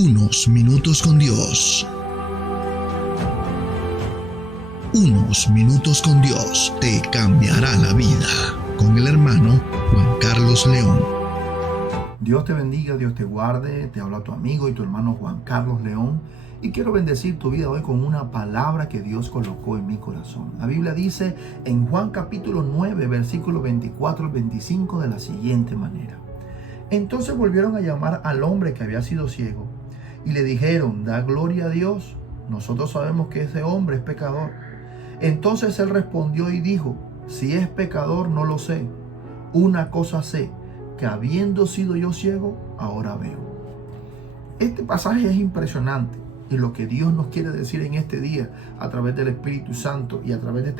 Unos minutos con Dios. Unos minutos con Dios te cambiará la vida. Con el hermano Juan Carlos León. Dios te bendiga, Dios te guarde. Te habla tu amigo y tu hermano Juan Carlos León. Y quiero bendecir tu vida hoy con una palabra que Dios colocó en mi corazón. La Biblia dice en Juan capítulo 9, versículo 24 al 25 de la siguiente manera. Entonces volvieron a llamar al hombre que había sido ciego y le dijeron: da gloria a Dios, nosotros sabemos que ese hombre es pecador. Entonces él respondió y dijo: si es pecador no lo sé. Una cosa sé, que habiendo sido yo ciego, ahora veo. Este pasaje es impresionante. Y lo que Dios nos quiere decir en este día a través del Espíritu Santo y a través de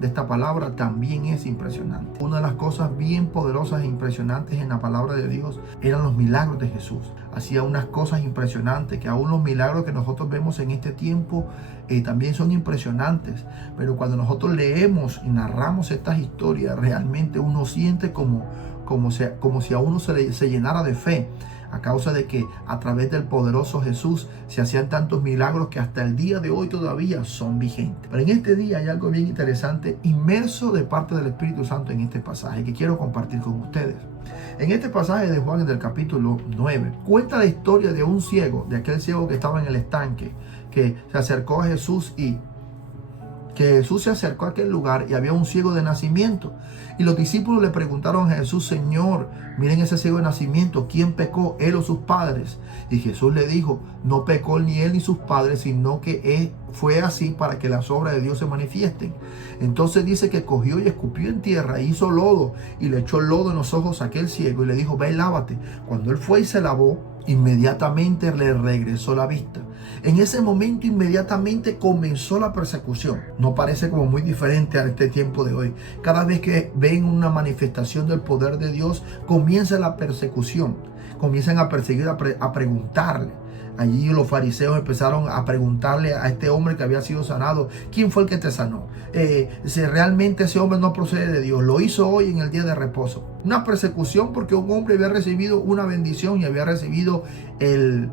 esta palabra también es impresionante. Una de las cosas bien poderosas e impresionantes en la palabra de Dios eran los milagros de Jesús. Hacía unas cosas impresionantes, que aún los milagros que nosotros vemos en este tiempo también son impresionantes. Pero cuando nosotros leemos y narramos estas historias, realmente uno siente como si a uno se llenara de fe, a causa de que a través del poderoso Jesús se hacían tantos milagros que hasta el día de hoy todavía son vigentes. Pero en este día hay algo bien interesante inmerso de parte del Espíritu Santo en este pasaje que quiero compartir con ustedes. En este pasaje de Juan, del capítulo 9, cuenta la historia de un ciego, de aquel ciego que estaba en el estanque, que se acercó a Jesús y que Jesús se acercó a aquel lugar y había un ciego de nacimiento. Y los discípulos le preguntaron a Jesús: Señor, miren ese ciego de nacimiento, ¿quién pecó, él o sus padres? Y Jesús le dijo: no pecó ni él ni sus padres, sino que fue así para que las obras de Dios se manifiesten. Entonces dice que cogió y escupió en tierra, hizo lodo y le echó lodo en los ojos a aquel ciego y le dijo: ve y lávate. Cuando él fue y se lavó, inmediatamente le regresó la vista. En ese momento inmediatamente comenzó la persecución. No parece como muy diferente a este tiempo de hoy. Cada vez que ven una manifestación del poder de Dios, comienza la persecución. Comienzan a perseguir, a preguntarle. Allí los fariseos empezaron a preguntarle a este hombre que había sido sanado: ¿quién fue el que te sanó? Si realmente ese hombre no procede de Dios, lo hizo hoy en el día de reposo. Una persecución porque un hombre había recibido una bendición y había recibido el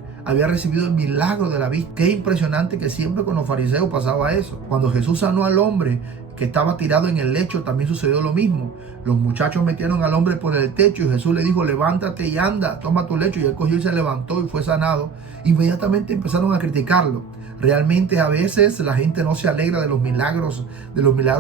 milagro de la vista. Qué impresionante que siempre con los fariseos pasaba eso. Cuando Jesús sanó al hombre que estaba tirado en el lecho, también sucedió lo mismo. Los muchachos metieron al hombre por el techo y Jesús le dijo: levántate y anda, toma tu lecho. Y él cogió y se levantó y fue sanado. Inmediatamente empezaron a criticarlo. Realmente a veces la gente no se alegra de los milagros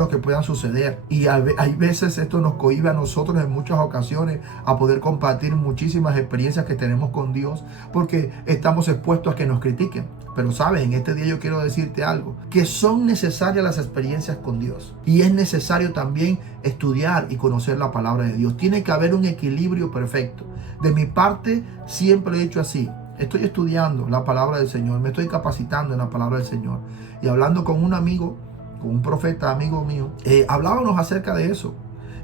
que puedan suceder. Y hay veces esto nos cohíbe a nosotros en muchas ocasiones a poder compartir muchísimas experiencias que tenemos con Dios, porque estamos expuestos a que nos critiquen. Pero sabes, en este día yo quiero decirte algo, que son necesarias las experiencias con Dios. Y es necesario también estudiar y conocer la palabra de Dios. Tiene que haber un equilibrio perfecto. De mi parte, siempre he hecho así. Estoy estudiando la palabra del Señor, me estoy capacitando en la palabra del Señor. Y hablando con un amigo, con un profeta amigo mío, hablábamos acerca de eso.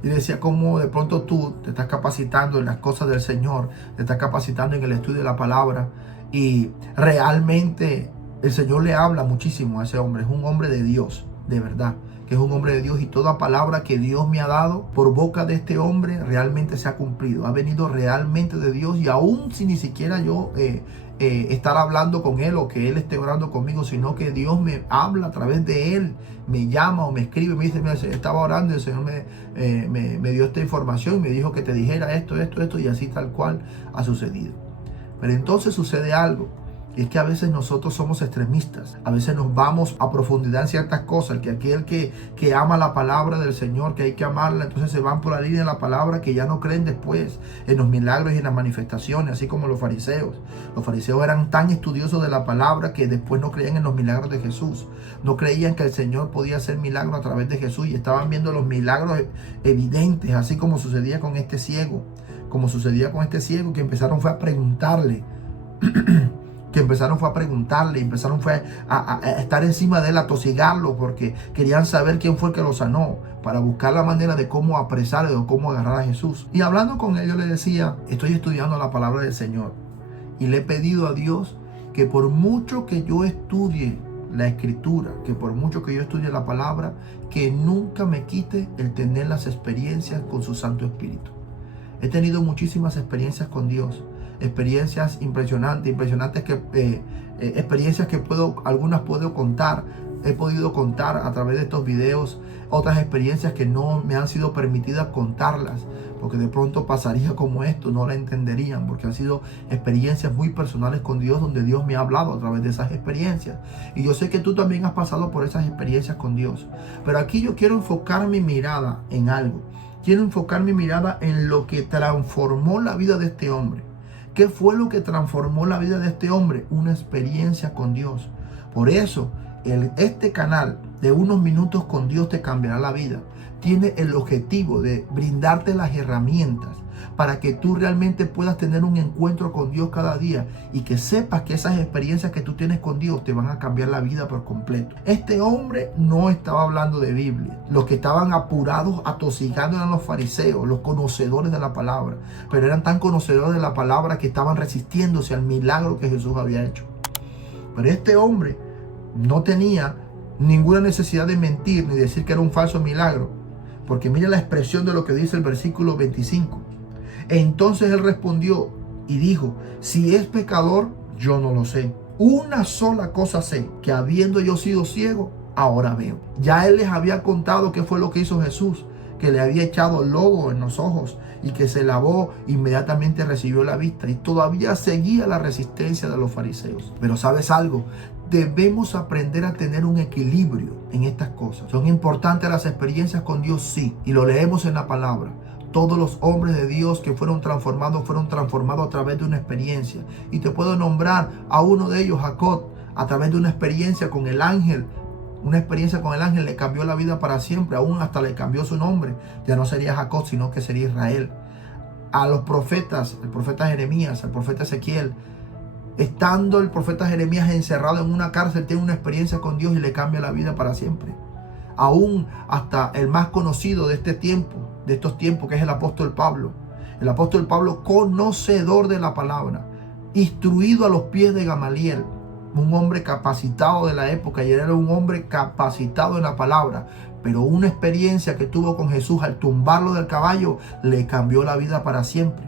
Y decía cómo de pronto tú te estás capacitando en las cosas del Señor, te estás capacitando en el estudio de la palabra. Y realmente el Señor le habla muchísimo a ese hombre. Es un hombre de Dios, de verdad, que es un hombre de Dios. Y toda palabra que Dios me ha dado por boca de este hombre realmente se ha cumplido. Ha venido realmente de Dios. Y aún si ni siquiera yo estar hablando con él o que él esté orando conmigo, sino que Dios me habla a través de él, me llama o me escribe, me dice: mira, estaba orando y el Señor me dio esta información y me dijo que te dijera esto, y así tal cual ha sucedido. Pero entonces sucede algo, y es que a veces nosotros somos extremistas. A veces nos vamos a profundidad en ciertas cosas, que aquel que ama la palabra del Señor, que hay que amarla, entonces se van por la línea de la palabra, que ya no creen después en los milagros y en las manifestaciones, así como los fariseos. Los fariseos eran tan estudiosos de la palabra que después no creían en los milagros de Jesús. No creían que el Señor podía hacer milagros a través de Jesús, y estaban viendo los milagros evidentes, así como sucedía con este ciego. Que empezaron fue a preguntarle, empezaron a estar encima de él, a tosigarlo, porque querían saber quién fue el que lo sanó, para buscar la manera de cómo apresarle o cómo agarrar a Jesús. Y hablando con él, yo le decía: estoy estudiando la palabra del Señor y le he pedido a Dios que por mucho que yo estudie la escritura, que por mucho que yo estudie la palabra, que nunca me quite el tener las experiencias con su Santo Espíritu. He tenido muchísimas experiencias con Dios. experiencias impresionantes que experiencias que algunas puedo contar. He podido contar a través de estos videos otras experiencias que no me han sido permitidas contarlas, porque de pronto pasaría como esto, no la entenderían, porque han sido experiencias muy personales con Dios, donde Dios me ha hablado a través de esas experiencias. Y yo sé que tú también has pasado por esas experiencias con Dios. Pero aquí yo quiero enfocar mi mirada en algo. Quiero enfocar mi mirada en lo que transformó la vida de este hombre. ¿Qué fue lo que transformó la vida de este hombre? Una experiencia con Dios. Por eso, este canal de unos minutos con Dios te cambiará la vida. Tiene el objetivo de brindarte las herramientas para que tú realmente puedas tener un encuentro con Dios cada día y que sepas que esas experiencias que tú tienes con Dios te van a cambiar la vida por completo. Este hombre no estaba hablando de Biblia. Los que estaban apurados, atosigando, eran los fariseos, los conocedores de la palabra. Pero eran tan conocedores de la palabra que estaban resistiéndose al milagro que Jesús había hecho. Pero este hombre no tenía ninguna necesidad de mentir ni decir que era un falso milagro, porque mira la expresión de lo que dice el versículo 25. Entonces él respondió y dijo: si es pecador, yo no lo sé. Una sola cosa sé, que habiendo yo sido ciego, ahora veo. Ya él les había contado qué fue lo que hizo Jesús, que le había echado lodo en los ojos y que se lavó, inmediatamente recibió la vista, y todavía seguía la resistencia de los fariseos. Pero ¿sabes algo? Debemos aprender a tener un equilibrio en estas cosas. ¿Son importantes las experiencias con Dios? Sí, y lo leemos en la palabra. Todos los hombres de Dios que fueron transformados a través de una experiencia. Y te puedo nombrar a uno de ellos, Jacob, a través de una experiencia con el ángel. Una experiencia con el ángel le cambió la vida para siempre, aún hasta le cambió su nombre. Ya no sería Jacob, sino que sería Israel. A los profetas, el profeta Jeremías, el profeta Ezequiel, estando el profeta Jeremías encerrado en una cárcel, tiene una experiencia con Dios y le cambia la vida para siempre. Aún hasta el más conocido de este tiempo, de estos tiempos, que es el apóstol Pablo. El apóstol Pablo, conocedor de la palabra, instruido a los pies de Gamaliel, un hombre capacitado de la época, y él era un hombre capacitado en la palabra, pero una experiencia que tuvo con Jesús al tumbarlo del caballo le cambió la vida para siempre.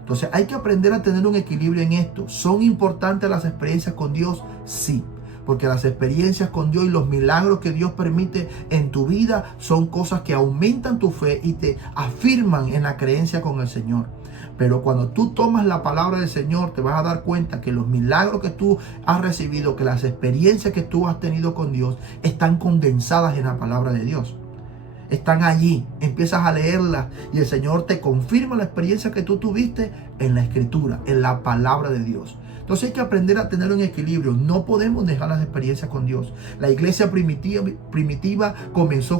Entonces hay que aprender a tener un equilibrio en esto. ¿Son importantes las experiencias con Dios? Sí, porque las experiencias con Dios y los milagros que Dios permite en tu vida son cosas que aumentan tu fe y te afirman en la creencia con el Señor. Pero cuando tú tomas la palabra del Señor, te vas a dar cuenta que los milagros que tú has recibido, que las experiencias que tú has tenido con Dios, están condensadas en la palabra de Dios. Están allí, empiezas a leerlas y el Señor te confirma la experiencia que tú tuviste en la Escritura, en la palabra de Dios. Entonces hay que aprender a tener un equilibrio. No podemos dejar las experiencias con Dios. La iglesia primitiva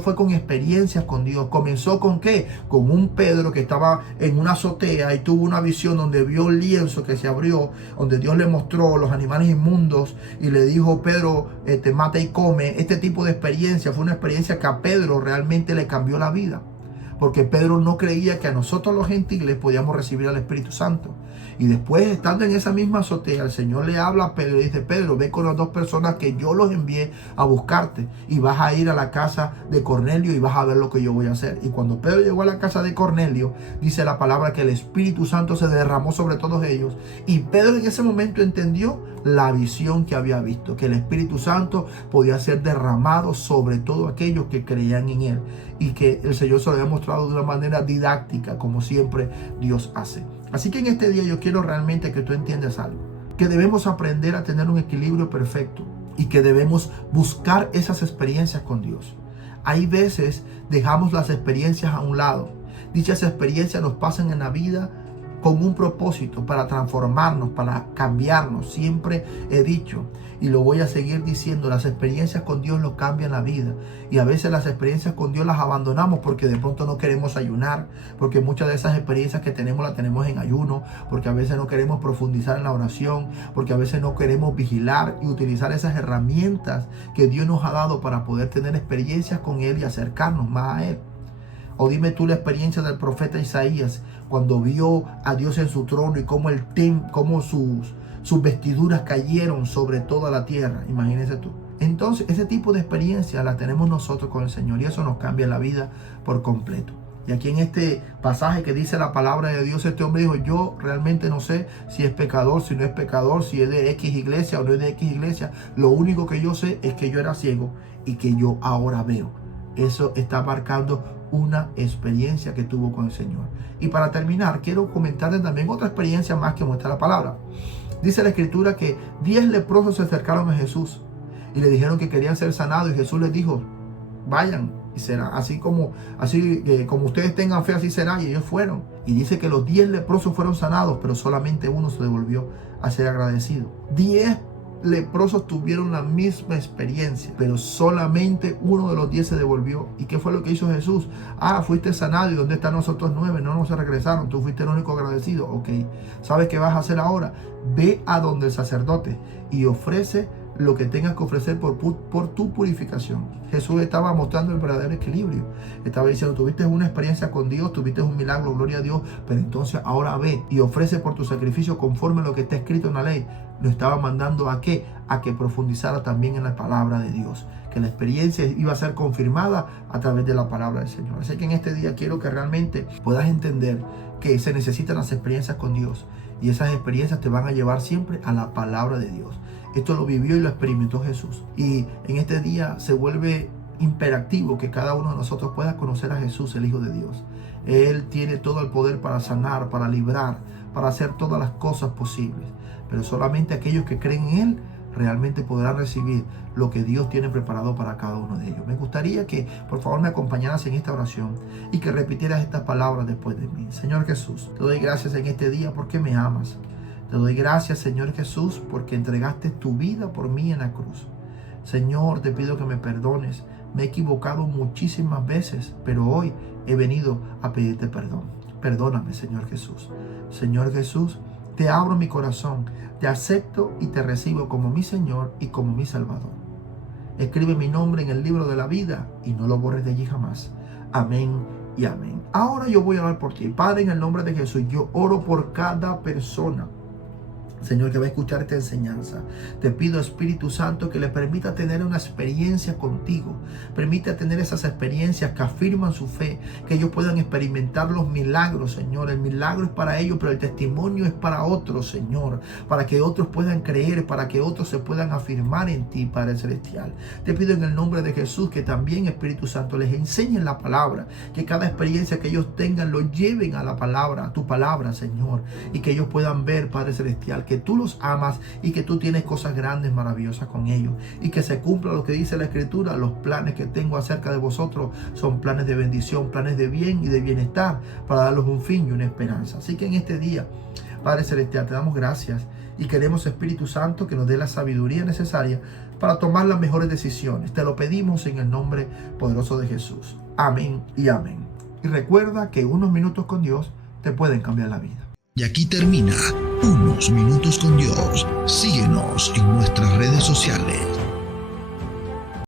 fue con experiencias con Dios. ¿Comenzó con qué? Con un Pedro que estaba en una azotea y tuvo una visión donde vio un lienzo que se abrió, donde Dios le mostró los animales inmundos y le dijo: Pedro, mata y come. Este tipo de experiencia fue una experiencia que a Pedro realmente le cambió la vida. Porque Pedro no creía que a nosotros los gentiles podíamos recibir al Espíritu Santo. Y después, estando en esa misma azotea, el Señor le habla a Pedro y dice: Pedro, ve con las dos personas que yo los envié a buscarte, y vas a ir a la casa de Cornelio y vas a ver lo que yo voy a hacer. Y cuando Pedro llegó a la casa de Cornelio, dice la palabra que el Espíritu Santo se derramó sobre todos ellos. Y Pedro en ese momento entendió la visión que había visto, que el Espíritu Santo podía ser derramado sobre todos aquellos que creían en él, y que el Señor se lo había mostrado de una manera didáctica, como siempre Dios hace. Así que en este día yo quiero realmente que tú entiendas algo, que debemos aprender a tener un equilibrio perfecto y que debemos buscar esas experiencias con Dios. Hay veces dejamos las experiencias a un lado. Dichas experiencias nos pasan en la vida con un propósito, para transformarnos, para cambiarnos. Siempre he dicho, y lo voy a seguir diciendo, las experiencias con Dios nos cambian la vida. Y a veces las experiencias con Dios las abandonamos porque de pronto no queremos ayunar, porque muchas de esas experiencias que tenemos las tenemos en ayuno, porque a veces no queremos profundizar en la oración, porque a veces no queremos vigilar y utilizar esas herramientas que Dios nos ha dado para poder tener experiencias con Él y acercarnos más a Él. O dime tú la experiencia del profeta Isaías, cuando vio a Dios en su trono y cómo sus vestiduras cayeron sobre toda la tierra. Imagínese tú. Entonces, ese tipo de experiencia la tenemos nosotros con el Señor, y eso nos cambia la vida por completo. Y aquí en este pasaje que dice la palabra de Dios, este hombre dijo, yo realmente no sé si es pecador, si no es pecador, si es de X iglesia o no es de X iglesia. Lo único que yo sé es que yo era ciego y que yo ahora veo. Eso está marcando una experiencia que tuvo con el Señor. Y para terminar, quiero comentarles también otra experiencia más que muestra la palabra. Dice la Escritura que 10 leprosos se acercaron a Jesús y le dijeron que querían ser sanados, y Jesús les dijo, vayan y será así como ustedes tengan fe, así será. Y ellos fueron, y dice que los 10 leprosos fueron sanados, pero solamente uno se devolvió a ser agradecido. 10 leprosos tuvieron la misma experiencia, pero solamente uno de los 10 se devolvió. ¿Y qué fue lo que hizo Jesús? Fuiste sanado, ¿y dónde están los otros 9? No se regresaron, tú fuiste el único agradecido. Ok, ¿sabes qué vas a hacer ahora? Ve a donde el sacerdote y ofrece lo que tengas que ofrecer por tu purificación. Jesús estaba mostrando el verdadero equilibrio. Estaba diciendo, tuviste una experiencia con Dios, tuviste un milagro, gloria a Dios, pero entonces ahora ve y ofrece por tu sacrificio conforme a lo que está escrito en la ley. Lo estaba mandando ¿a qué? A que profundizara también en la palabra de Dios, que la experiencia iba a ser confirmada a través de la palabra del Señor. Así que en este día quiero que realmente puedas entender que se necesitan las experiencias con Dios, y esas experiencias te van a llevar siempre a la palabra de Dios. Esto lo vivió y lo experimentó Jesús. Y en este día se vuelve imperativo que cada uno de nosotros pueda conocer a Jesús, el Hijo de Dios. Él tiene todo el poder para sanar, para librar, para hacer todas las cosas posibles. Pero solamente aquellos que creen en Él realmente podrán recibir lo que Dios tiene preparado para cada uno de ellos. Me gustaría que por favor me acompañaras en esta oración y que repitieras estas palabras después de mí. Señor Jesús, te doy gracias en este día porque me amas. Te doy gracias, Señor Jesús, porque entregaste tu vida por mí en la cruz. Señor, te pido que me perdones. Me he equivocado muchísimas veces, pero hoy he venido a pedirte perdón. Perdóname, Señor Jesús. Señor Jesús, te abro mi corazón, te acepto y te recibo como mi Señor y como mi Salvador. Escribe mi nombre en el libro de la vida y no lo borres de allí jamás. Amén y amén. Ahora yo voy a orar por ti. Padre, en el nombre de Jesús, yo oro por cada persona, Señor, que va a escuchar esta enseñanza. Te pido, Espíritu Santo, que le permita tener una experiencia contigo. Permita tener esas experiencias que afirman su fe, que ellos puedan experimentar los milagros, Señor. El milagro es para ellos, pero el testimonio es para otros, Señor. Para que otros puedan creer, para que otros se puedan afirmar en ti, Padre Celestial. Te pido en el nombre de Jesús que también, Espíritu Santo, les enseñen la palabra. Que cada experiencia que ellos tengan lo lleven a la palabra, a tu palabra, Señor. Y que ellos puedan ver, Padre Celestial, que tú los amas y que tú tienes cosas grandes, maravillosas con ellos, y que se cumpla lo que dice la Escritura. Los planes que tengo acerca de vosotros son planes de bendición, planes de bien y de bienestar, para darles un fin y una esperanza. Así que en este día, Padre Celestial, te damos gracias y queremos, Espíritu Santo, que nos dé la sabiduría necesaria para tomar las mejores decisiones. Te lo pedimos en el nombre poderoso de Jesús. Amén y amén. Y recuerda que unos minutos con Dios te pueden cambiar la vida. Y aquí termina Unos Minutos con Dios. Síguenos en nuestras redes sociales.